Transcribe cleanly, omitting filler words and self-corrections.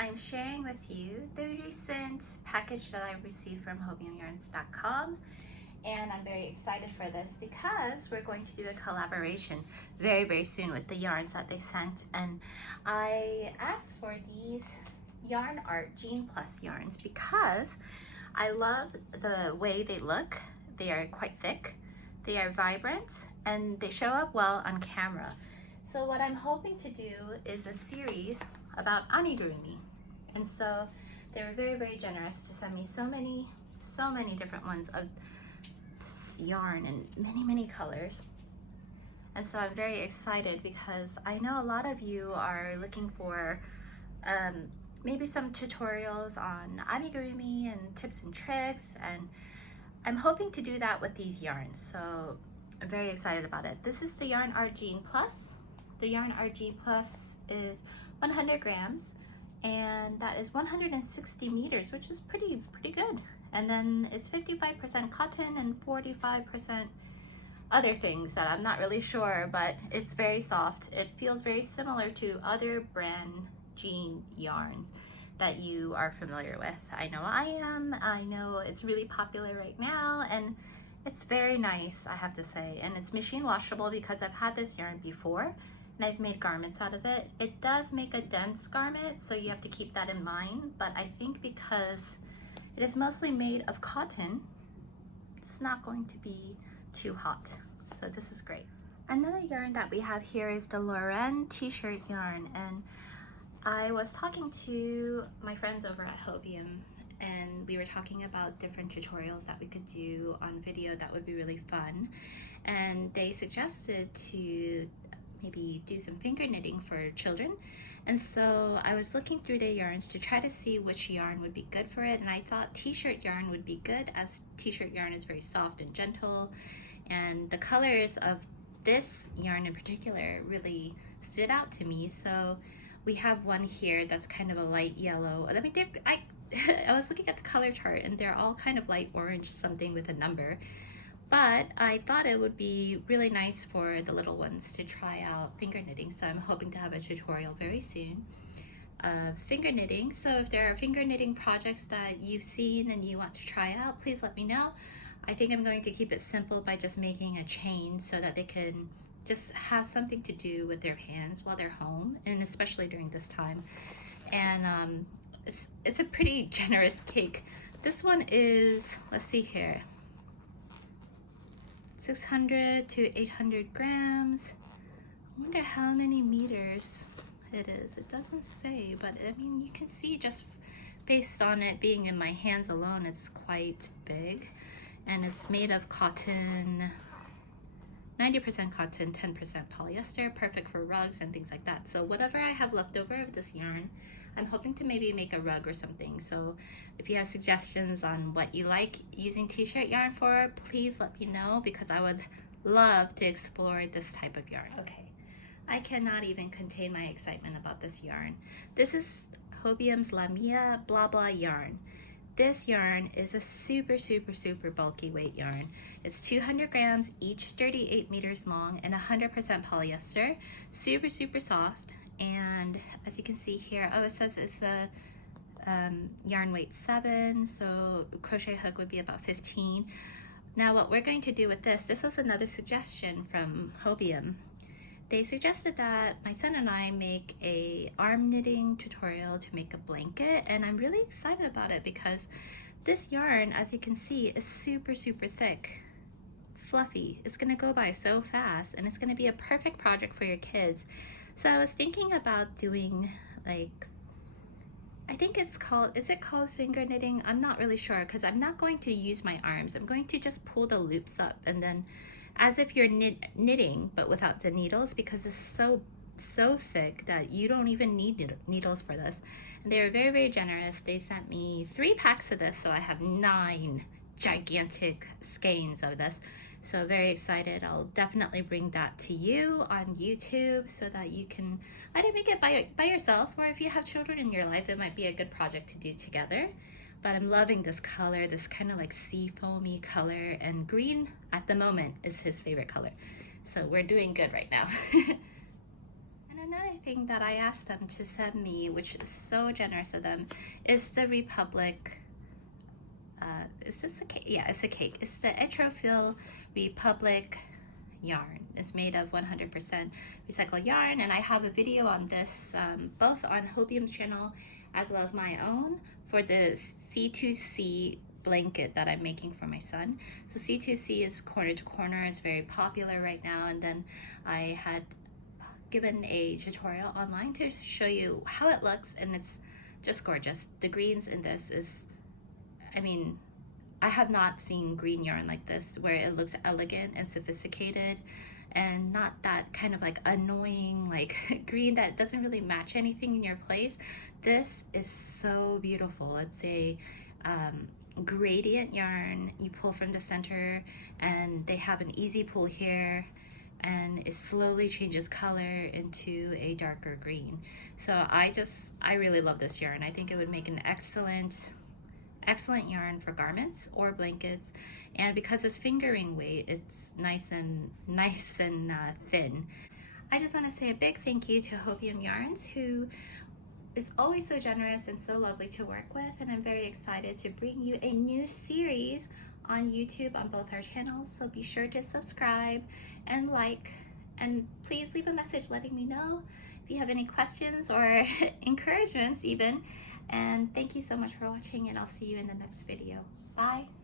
I'm sharing with you the recent package that I received from HobiumYarns.com, and I'm very excited for this because we're going to do a collaboration very soon with the yarns that they sent. And I asked for these Yarn Art Gene Plus yarns because I love the way they look. They are quite thick, they are vibrant, and they show up well on camera. So what I'm hoping to do is a series about Anniegurumi. And so they were very generous to send me so many different ones of this yarn in many colors. And so I'm very excited because I know a lot of you are looking for maybe some tutorials on Anniegurumi and tips and tricks, and I'm hoping to do that with these yarns. So I'm very excited about it. This is the Yarn Art Gene Plus. The Yarn Art Gene Plus is 100 grams, and that is 160 meters, which is pretty good. And then it's 55% cotton and 45% other things that I'm not really sure, but it's very soft. It feels very similar to other brand jean yarns that you are familiar with. I know I am. I know it's really popular right now, and it's very nice, I have to say. And it's machine washable because I've had this yarn before and I've made garments out of it. It does make a dense garment, so you have to keep that in mind, but I think because it is mostly made of cotton, it's not going to be too hot. So this is great. Another yarn that we have here is the Loren t-shirt yarn, and I was talking to my friends over at Hobium, and we were talking about different tutorials that we could do on video that would be really fun, and they suggested to maybe do some finger knitting for children. And so I was looking through the yarns to try to see which yarn would be good for it, and I thought t-shirt yarn would be good, as t-shirt yarn is very soft and gentle, and the colors of this yarn in particular really stood out to me. So we have one here that's kind of a light yellow. I mean, I was looking at the color chart and they're all kind of light orange something with a number, but I thought it would be really nice for the little ones to try out finger knitting. So I'm hoping to have a tutorial very soon of finger knitting. So if there are finger knitting projects that you've seen and you want to try out, please let me know. I think I'm going to keep it simple by just making a chain so that they can just have something to do with their hands while they're home, and especially during this time. And it's a pretty generous cake. This one is, let's see here, 600 to 800 grams. I wonder how many meters it is. It doesn't say, but I mean, you can see just based on it being in my hands alone, it's quite big. And it's made of cotton, 90% cotton, 10% polyester, perfect for rugs and things like that. So whatever I have left over of this yarn, I'm hoping to maybe make a rug or something. So if you have suggestions on what you like using t-shirt yarn for, please let me know, because I would love to explore this type of yarn. Okay, I cannot even contain my excitement about this yarn. This is Hobium's La Mia Blah Blah yarn. This yarn is a super bulky weight yarn. It's 200 grams, each 38 meters long, and 100% polyester. Super soft. And as you can see here, oh, it says it's a yarn weight 7, so crochet hook would be about 15. Now what we're going to do with this was another suggestion from Hobium. They suggested that my son and I make a arm knitting tutorial to make a blanket, and I'm really excited about it because this yarn, as you can see, is super thick, fluffy. It's gonna go by so fast, and it's gonna be a perfect project for your kids. So I was thinking about doing, like, I think it's called, is it called finger knitting? I'm not really sure, because I'm not going to use my arms. I'm going to just pull the loops up, and then as if you're knitting, but without the needles, because it's so thick that you don't even need needles for this. And they were very generous. They sent me 3 packs of this, so I have 9 gigantic skeins of this. So very excited. I'll definitely bring that to you on YouTube so that you can either make it by yourself, or if you have children in your life, it might be a good project to do together. But I'm loving this color, this kind of like sea foamy color, and green at the moment is his favorite color. So we're doing good right now. And another thing that I asked them to send me, which is so generous of them, is the Republic. Is this a cake? Yeah, it's a cake. It's the Etrofil Republic yarn. It's made of 100% recycled yarn, and I have a video on this both on Hobium's channel as well as my own for the C2C blanket that I'm making for my son. So C2C is corner to corner. It's very popular right now, and then I had given a tutorial online to show you how it looks, and it's just gorgeous. The greens in this is, I mean, I have not seen green yarn like this where it looks elegant and sophisticated and not that kind of like annoying like green that doesn't really match anything in your place. This is so beautiful. It's a gradient yarn. You pull from the center and they have an easy pull here, and it slowly changes color into a darker green. So I really love this yarn. I think it would make an excellent yarn for garments or blankets, and because it's fingering weight, it's nice and thin. I just want to say a big thank you to HobiumYarns, who is always so generous and so lovely to work with, and I'm very excited to bring you a new series on YouTube on both our channels, so be sure to subscribe and like, and please leave a message letting me know if you have any questions or encouragements even. And thank you so much for watching, and I'll see you in the next video. Bye.